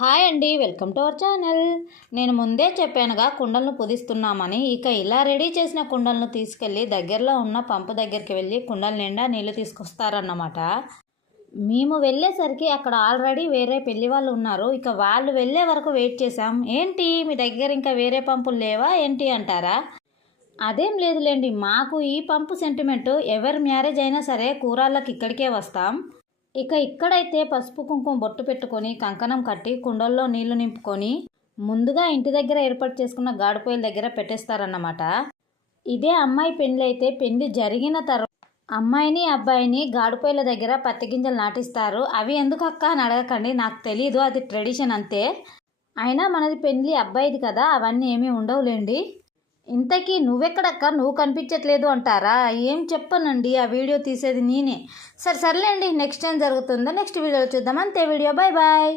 Hi అండి, welcome to our channel. నేను ముందే చెప్పానుగా కుండలను పుదిస్తున్నామని. ఇక ఇలా రెడీ చేసిన కుండలను తీసుకెళ్ళి దగ్గరలో ఉన్న పంపు దగ్గరికి వెళ్ళి కుండల నిండా నీళ్లు తీసుకొస్తారన్నమాట. మేము వెళ్ళేసరికి అక్కడ ఆల్రెడీ వేరే పెళ్లి వాళ్ళు ఉన్నారు. ఇక వాళ్ళు వెళ్ళే వరకు వెయిట్ చేసాం. ఏంటి మీ దగ్గర ఇంకా వేరే పంపులు లేవా ఏంటి అంటారా? అదేం లేదులేండి, మాకు ఈ పంపు సెంటిమెంటు ఎవరి మ్యారేజ్ అయినా సరే కూరాళ్ళకి ఇక్కడికే వస్తాం. ఇక ఇక్కడైతే పసుపు కుంకుమ బొట్టు పెట్టుకొని కంకణం కట్టి కుండల్లో నీళ్లు నింపుకొని ముందుగా ఇంటి దగ్గర ఏర్పాటు చేసుకున్న గాడిపోయిల దగ్గర పెట్టేస్తారన్నమాట. ఇదే అమ్మాయి పెళ్ళి అయితే పెళ్లి జరిగిన తర్వాత అమ్మాయిని అబ్బాయిని గాడిపోయిల దగ్గర పత్తి గింజలు నాటిస్తారు. అవి ఎందుకు అక్క అని అడగకండి, నాకు తెలీదు, అది ట్రెడిషన్ అంతే. అయినా మనది పెళ్ళి అబ్బాయిది కదా, అవన్నీ ఏమీ ఉండవులేండి. ఇంతకీ నువ్వెక్కడక్క, నువ్వు కనిపించట్లేదు అంటారా? ఏం చెప్పనండి, ఆ వీడియో తీసేది నేనే. సర్లేండి, నెక్స్ట్ టైం జరుగుతుందో నెక్స్ట్ వీడియోలో చూద్దాం. అంతే వీడియో, బాయ్ బాయ్.